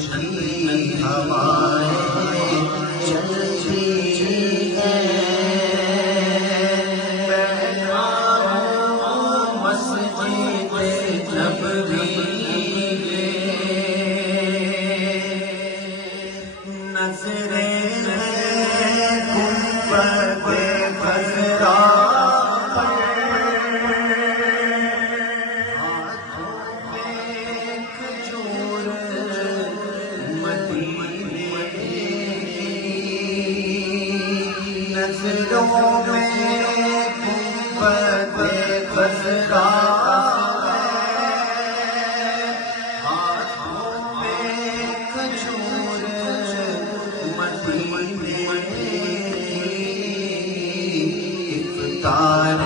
کی ہوائیں چلتی ہیں، بیٹھا ہوں مسجد جب بھی نظریں ہیں گنبد خضرا نظروں میں گنبد خضرا ہے، ہاتھوں میں کھجور مدینے کی، افطار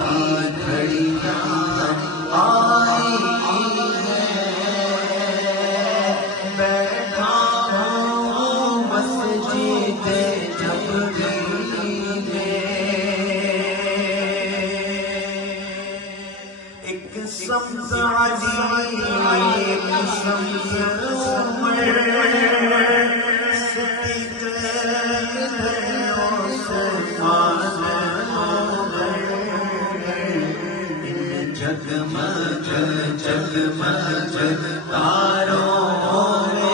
کی گھڑیاں آئی ہیں، بیٹھا ہوں مسجد جب بھی سمت علی ایک سمت عمر جگمگ جگمگ تاروں میں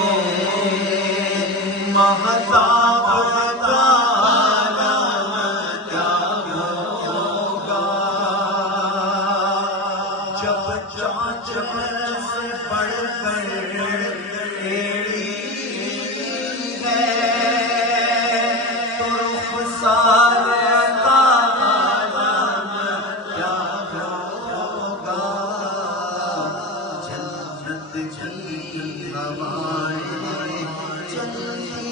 مہتاب کا عالم کیا ہوگا، جب چاچ سے بڑھ کر ایڑی ہے تو رخسار کا عالم کیا ہوگا، جنت کی ہوائیں چلتی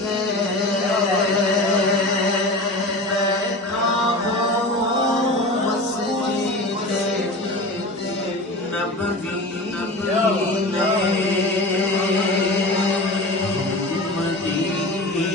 ہیں،